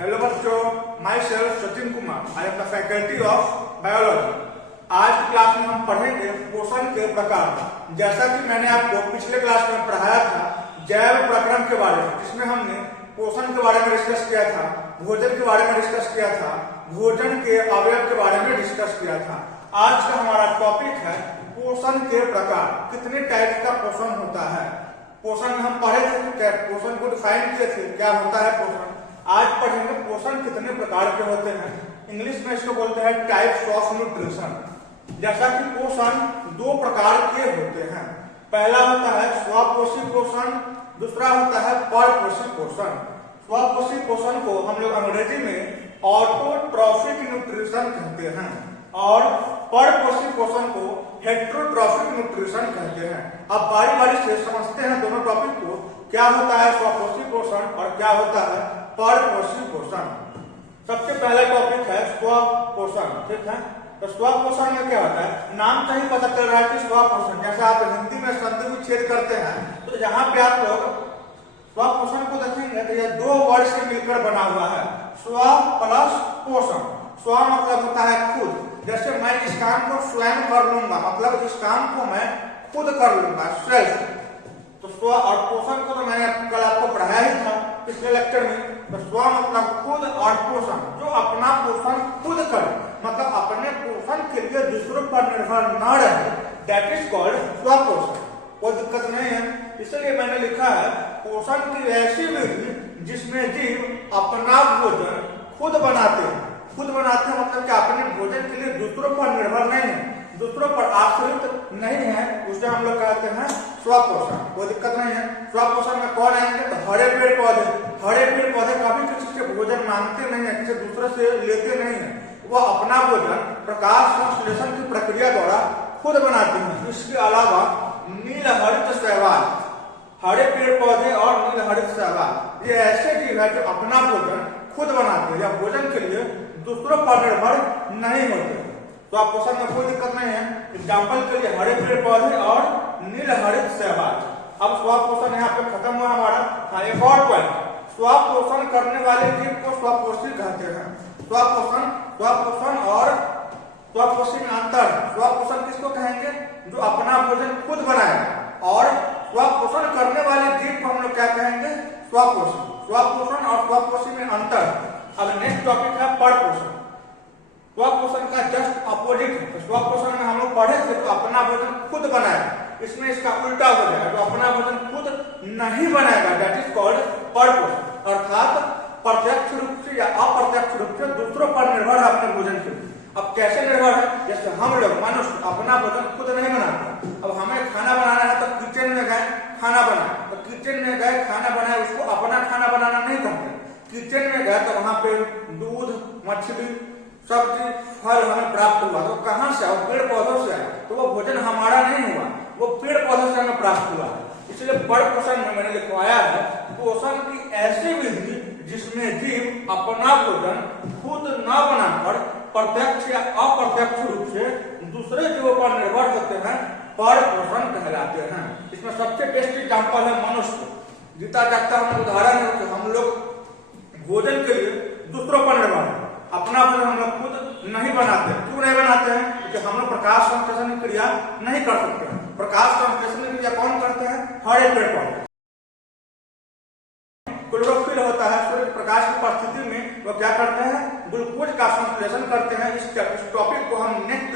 Hello बच्चों, my self Sachin Kumar, I am the faculty of biology. आज की क्लास में हम पढ़ेंगे पोषण के प्रकार। जैसा कि मैंने आपको पिछले क्लास में पढ़ाया था जैव प्रक्रम के बारे में, जिसमें हमने पोषण के बारे में डिस्कस किया था, भोजन के बारे में डिस्कस किया था, भोजन के अवयव के बारे में डिस्कस किया था। आज का हमारा टॉपिक है पोषण के प्रकार। कितने टाइप का पोषण होता है। पोषण में हम पढ़े थे, पोषण को डिफाइन किए थे, क्या होता है पोषण। आज पढ़ेंगे पोषण कितने प्रकार के होते हैं। इंग्लिश में इसको बोलते हैं टाइप्स ऑफ न्यूट्रिशन। जैसा कि पोषण दो प्रकार के होते हैं। पहला होता है स्वपोषी पोषण, दूसरा होता है परपोषी पोषण। स्वपोषी पोषण को हम लोग अंग्रेजी में ऑटोट्रॉफिक न्यूट्रिशन कहते हैं और परपोषी पोषण को हेटेरोट्रॉफिक न्यूट्रिशन कहते हैं। अब बारी बारी से समझते हैं दोनों टॉपिक को, क्या होता है स्वपोषी पोषण और क्या होता है परपोषी पोषण। सबसे पहला टॉपिक है स्वपोषण, ठीक है। तो स्वपोषण में क्या होता है, नाम से ही पता चल रहा है कि स्वपोषण। जैसे आप हिंदी में संधि विच्छेद करते हैं तो यहाँ पे आप लोग स्वपोषण को देखेंगे तो यह दो वर्ड से मिलकर बना हुआ है, स्व प्लस पोषण। स्व मतलब होता है खुद, जैसे मैं इस काम को स्वयं कर लूंगा, मतलब इस काम को मैं खुद कर लूंगा, सेल्फ। तो स्व और पोषण को तो मैंने कल आपको पढ़ाया ही था पिछले लेक्चर में। तो स्व मतलब खुद और पोषण, जो अपना पोषण खुद करे, मतलब अपने पोषण के लिए दूसरों पर निर्भर न रहे, दैट इज कॉल्ड स्वपोषण। कोई दिक्कत नहीं है, इसलिए मैंने लिखा है पोषण की ऐसी विधि जिसमें जीव अपना भोजन खुद बनाते हैं। खुद बनाते हैं मतलब कि अपने भोजन के लिए दूसरों पर निर्भर नहीं है, दूसरों पर आश्रित नहीं है, उसे हम लोग कहते हैं स्वपोषण। कोई दिक्कत नहीं है। स्वपोषण में कौन आएंगे तो हरे पेड़ पौधे। हरे पेड़ पौधे कभी किसी से भोजन मांगते नहीं है, किसी दूसरे से लेते नहीं है, वह अपना भोजन प्रकाश संश्लेषण की प्रक्रिया द्वारा खुद बनाते हैं। इसके अलावा नील हरित शैवाल, हरे पेड़ पौधे और नील हरित शैवाल ये ऐसे जीव है जो अपना भोजन खुद बनाते हैं या भोजन के लिए दूसरों पर निर्भर नहीं होते। तो आप पोषण में कोई दिक्कत नहीं है। एग्जाम्पल के लिए हरे पेड़ पौधे और नील हरित शैवाल। अब स्वपोषण यहाँ पे खत्म हुआ हमारा। हाँ, एक और पॉइंट, स्वपोषण करने वाले जीव को स्वपोषी कहते हैं। स्वपोषण और स्वपोषी में अंतर। स्वपोषण किसको कहेंगे, जो अपना भोजन खुद बनाए, और स्वपोषण करने वाले जीव को हम लोग क्या कहेंगे, स्वपोषी। स्वपोषण और स्वपोषी में अंतर। अब नेक्स्ट टॉपिक है परपोषण। स्वपोषण का जस्ट अपोजिट है। स्वपोषण में हम लोग पढ़े थे तो अपना भोजन खुद बनाए, इसमें इसका उल्टा हो जाएगा, तो अपना भोजन खुद नहीं बनाएगा, दैट इज कॉल्ड परपोषण। अर्थात प्रत्यक्ष रूप से या अप्रत्यक्ष रूप से दूसरों पर निर्भर है अपने भोजन के लिए। अब कैसे निर्भर है, जैसे हम लोग मनुष्य अपना भोजन खुद नहीं बनाते। अब हमें खाना बनाना है तो किचन में गए खाना बनाए, तो किचन में गए खाना बनाए, उसको अपना खाना बनाना नहीं कहते। किचन में गए तो वहां पे दूध, मछली, सब्जी, फल हमें प्राप्त हुआ, तो कहाँ से, और पेड़ पौधों से आया, तो वो भोजन हमारा नहीं हुआ, वो पेड़ पौधों से हमें प्राप्त हुआ। इसलिए परपोषण में मैंने लिखवाया है पोषण की ऐसी विधि जिसमें जीव अपना भोजन खुद न बनाकर प्रत्यक्ष या अप्रत्यक्ष रूप से दूसरे जीवों पर निर्भर होते हैं, परपोषण कहलाते हैं। इसमें सबसे बेस्ट एग्जाम्पल है मनुष्य। जीता जागता हम उदाहरण है कि हम लोग भोजन के लिए दूसरों पर निर्भर है, अपना भोजन हम लोग खुद नहीं बनाते। क्यों नहीं बनाते हैं, क्योंकि हम लोग प्रकाश संश्लेषण की क्रिया नहीं कर सकते हैं। प्रकाश संश्लेषण की क्रिया कौन करते हैं, हरे पेड़ पौधे। क्लोरोफिल होता है, सूर्य प्रकाश की उपस्थिति में वो क्या करते हैं, ग्लूकोज का संश्लेषण करते हैं। इस टॉपिक को हम नेक्स्ट